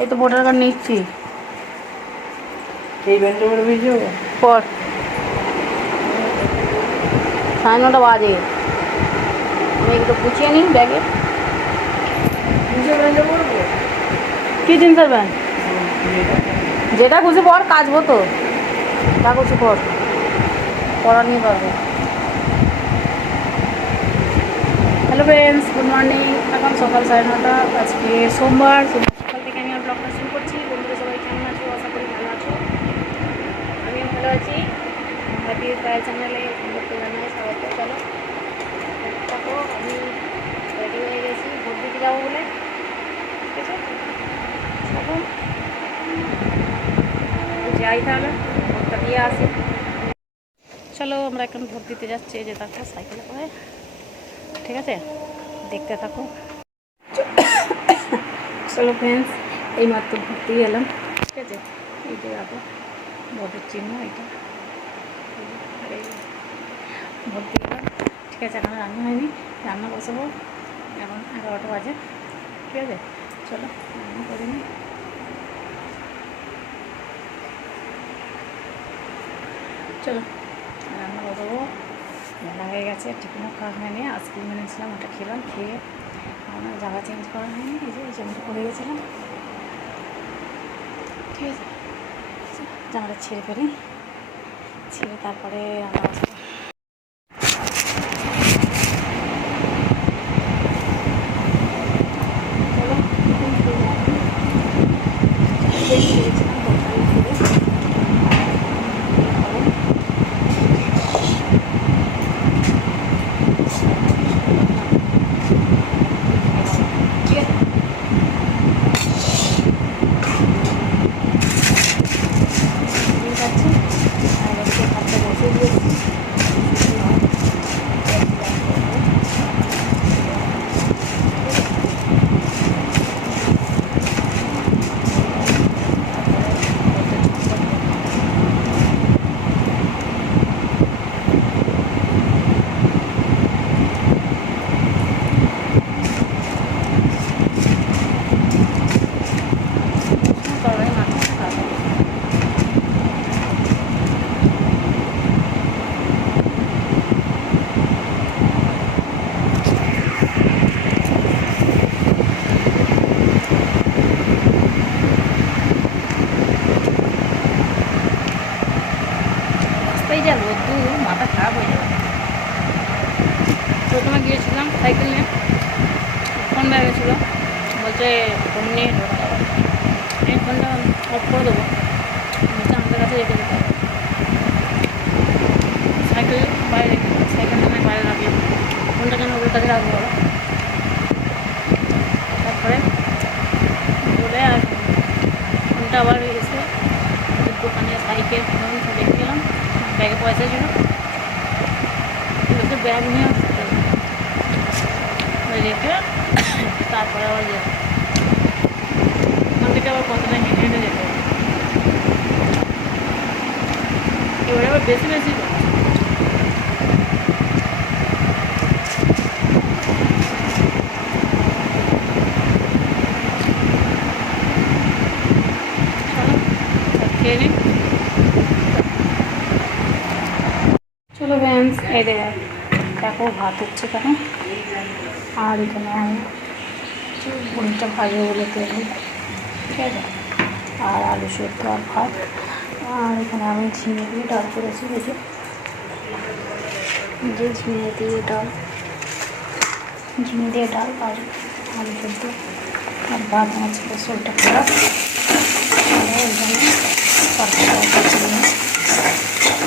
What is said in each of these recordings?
এই তো voter card নিচ্ছি। এই ব্যাংকে করে বুঝছো পর 9:30 বাজে। আমি একটু গুছিয়ে নিই ব্যাগে। কী জিন্সের প্যান্ট? যেটা খুশি পর, কাচবো তো, যা খুশি পর, পড়া নিয়ে পারবো। Hello friends, good morning. এখন সকাল 9:30। আজকে সোমবার। সকাল থেকে আমি আর ব্লগটা শুরু করছি। বন্ধুরা সবাই কেমন আছো? আশা করি ভালো আছো। আমিও ভালো আছি। হ্যাপি ট্রায়াল চ্যানেলে করতে জানাই স্বাগত। চলো দেখো, আমি রেডি হয়ে গেছি ভোট দিতে যাবো বলে। ঠিক আছে, এখন যাই তাহলে ভোটটা দিয়ে আসি। চলো আমরা এখন ভোট দিতে যাচ্ছি। যে দেখো সাইকেলে করে। ঠিক আছে, দেখতে থাকো। চলো ফ্রেন্ডস, এইমাত্র ভোট দিয়ে এলাম। ঠিক আছে, এই যে দেখো ভোটের চিহ্ন, এইটা ভোট দিয়ে এলাম। ঠিক আছে, এখন রান্না হয়নি, রান্না বসাবো। এখন 11টা বাজে। ঠিক আছে, চলো রান্না করে নিই। চলো রান্না বসাবো। বেলা হয়ে গেছে, টিফিনও খাওয়া হয়নি। আইসক্রিম এনেছিলাম, ওটা খেলাম। খেয়ে আমার জামা চেঞ্জ করা হয়নি। এই যে জামাটা পরে গেছিলাম। ঠিক আছে, জামাটা ছেড়ে ফেলি, ছেড়ে তারপরে রান্না বসাবো। এই যা রোদ্দুর, মাথা খারাপ হয়ে যাবে। প্রথমে গিয়েছিলাম সাইকেল নিয়ে, ফোন বেড়ে গেছিলো, বলছে ফোন নিয়ে ঢোকা যাবে। আমি ফোনটা অফ করে দেবো, বলছে আমাদের কাছে রেখে যেতে হবে। সাইকেল বাইরে রেখে দেবো, সাইকেলটা আমি বাইরে রাখলাম, ফোনটা কেন ওদের কাছে রাখবো বলো। তারপরে বলে আর ফোনটা আবার এসে দোকানে সাইকেল ফোন সব রেখে গেলাম। ব্যাগে পয়সা ছিল, ব্যাগ নিয়ে আসতে রেখে তারপরে আবার যেতে, ওখান থেকে আবার কতটা হেঁটে হেঁটে যেতে হবে। এবারে আবার বেশি বেশি খেয়ে নিই। চলো ফ্রেন্ডস, এই দেখো ভাত হচ্ছে কেন। আর এখানে আমি বুড়িটা ভাজবো বলে তেল, ঠিক আছে, আর আলু সেদ্ধ আর ভাত। আর এখানে আমি ঝিঙে দিয়ে ডাল করেছি, দেখি যে ঝিঙে দিয়ে ডাল, ঝিঙে দিয়ে ডাল আর আলু সেদ্ধ আর ভাত আমার ছিল সেটা করা।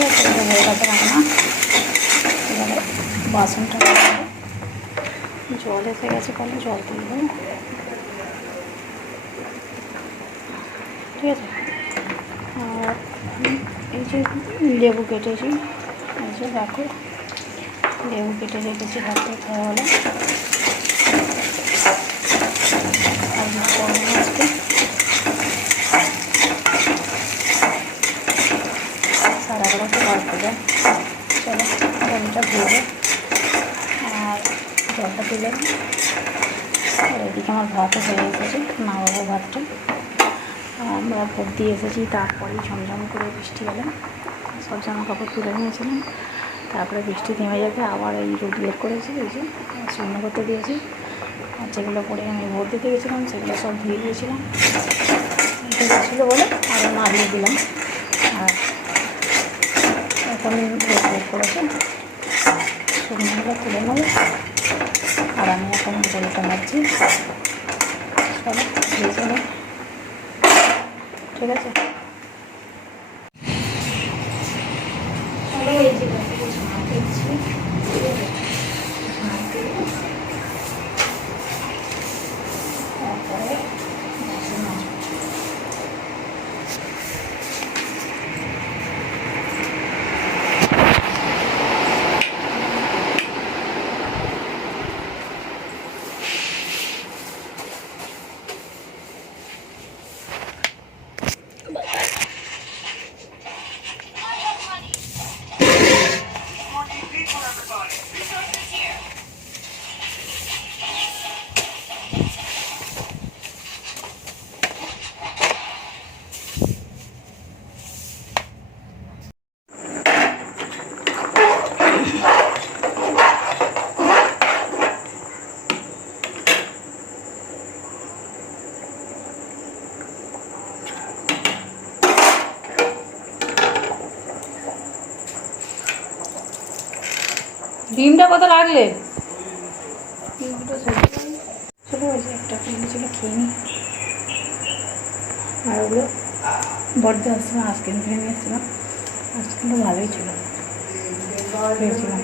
এখানে হয়ে গেছে রান্না। এবারে বাসনটা জল এসে গেছে, কলে জল দিয়ে দেবো। ঠিক আছে, আর এই যে লেবু কেটেছি, এই যে দেখো লেবু কেটে রেখেছি হাতে খাওয়া হলো। আর আজকে সারা বেলাতে বাড়তে যায়। চলো জলটা ভেবে আর জলটা তুলে, আর এদিকে আমার ভাতও হয়ে এসেছে, নামাবো ভাতটা। আমরা ভোট দিয়ে এসেছি, তারপরেই ঝমঝম করে বৃষ্টি হলো। সব জামা কাপড় তুলে নিয়েছিলাম, তারপরে বৃষ্টি থেমে যাবে আবার এই রোদ বের করেছি, এই যে শূন্য করতে দিয়েছি। আর যেগুলো পরে আমি ভোট দিতে গেছিলাম সেগুলো সব ধুয়ে দিয়েছিলাম, ছিল বলে আরও নাড়িয়ে দিলাম। আর এখন রোদ বের করেছে, শুকনোগুলো তুলে নেবো। আর আমি এখন জলটা মারছি, চলো ভেজে নেব, ঠিক আছে। চলো এই যে ঝাঁট দিচ্ছি, ঝাঁট দিয়ে তারপরে বাসন মাজবো। ডিমটা কত লাগলে? চলো ওই যে একটা ডিম ছিল খেয়ে নিই। আর ওগুলো বড্ড আসছিলাম, আইসক্রিম কিনে নিয়ে এসেছিলাম, আইসক্রিমটা ভালোই ছিল, খেয়েছিলাম।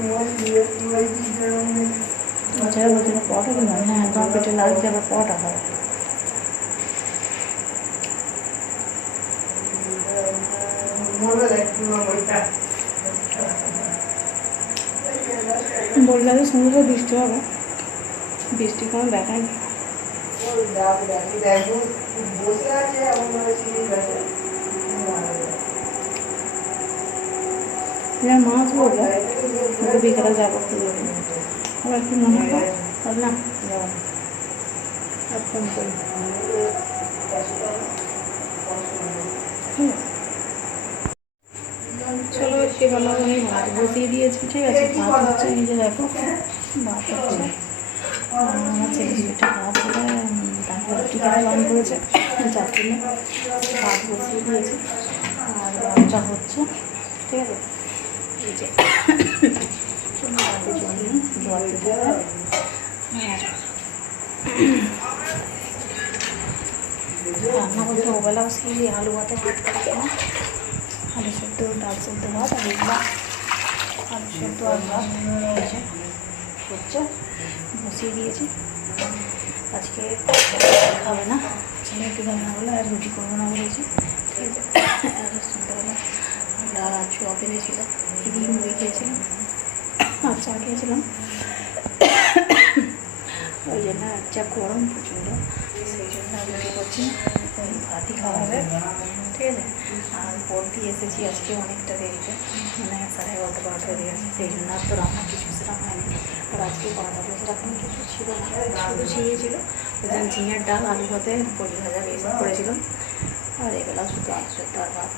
যারা বলছিল পটা কিনা, হ্যাঁ তোমার পেটে লাগছে আবার পটা হয়। বললে তো সমুদ্রে বৃষ্টি হবে, বৃষ্টি কোনো দেখায় না। মাছ বললো বিকেলে যাবো, আবার কি মনে হয় না যাবো না, আর ফোন করি। চলো সেগুলো আমি ভাত বসিয়ে দিয়েছি, ঠিক আছে। ভাত হচ্ছে এই যে দেখো ভাত হচ্ছে, আমার ছেলে দুটো ভাত হলে তারপর রুটি খাওয়া বান করেছে, যার জন্য ভাত বসিয়ে দিয়েছি। আর ভাতটা হচ্ছে, ঠিক আছে। এই যে ভাতে জল দিতে হবে। আর রান্না করতে ওবেলাও সেই আলু ভাতে ভাত খাচ্ছে না, আলু সেদ্ধ ডাল সেদ্ধ ভাত, আর এগুলো আলু সেদ্ধ আর ভাত হয়েছে হচ্ছে, বসিয়ে দিয়েছি। আজকে খাবে না, ছেলে একটু খাবে না বলে আর রুটি করবো না বলেছি, ঠিক আছে। আর সন্ধ্যাবেলা আমরা চপ এনেছিল, এদিকে মুড়ি খেয়েছিলাম আর চা খেয়েছিলাম। ওই জন্য যা গরম প্রচণ্ড, সেই জন্য রুটি করছি, ভাতই খাওয়া হবে, ঠিক আছে। আর পড়তে এসেছি আজকে অনেকটা দেরিতে, মানে 11:30 12টা বেজে গেছে, সেই জন্য আর তো রান্না কিছু সেরকম হয়নি। আর আজকে বাঁধা সেরকম কিছু ছিল না, শুধু ঝিঙে ছিল, ওই জন্য ঝিঙের ডাল আলু ভাতে পনির ভাজা এইসব করেছিলাম। আর এবেলা শুধু আলু সেদ্ধ আর ভাত,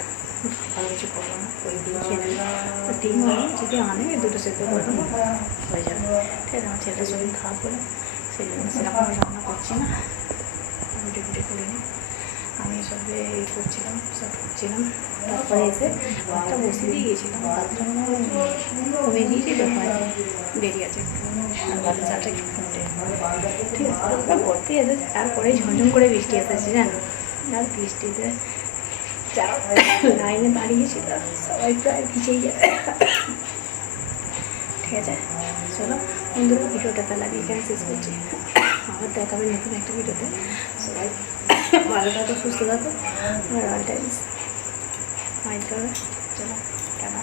ভালো কিছু করবো না, ওই দিয়ে খেয়ে নেবো। আর ডিম হলে যদি আনে দুটো সেদ্ধ করে দেবো, হয়ে যাবে, ঠিক আছে। আমার ছেলেটার শরীর খারাপ হলে সেই জন্য সেরকম রান্না করছি না, রুটি ফুটি করিনি, আমি সবে এই করছিলাম, সব করছিলাম। তারপরে এসে ভাতটা বসিয়ে দিয়ে গিয়েছিলাম, তার জন্য কমে দিয়েছি, তো দেরি আছে একটু, আর ভাতের চালটা একটু ফুটে, ঠিক আছে। তারপরে পড়তে এসেছে, তারপরে ঝমঝম করে বৃষ্টি এসেছে জানো। আর বৃষ্টিতে যারা লাইনে দাঁড়িয়েছিল সবাই প্রায় ভিজেই যাবে, ঠিক আছে। চলো বন্ধুরা, ভিডিওটা তাহলে আমি এখানে শেষ করছি, আবার দেখাবে নতুন একটা ভিডিওতে। সবাই ভালো থাকো, সুস্থ থাকো, আর অল টাইমস মাইন্ড করো। চলো টাটা।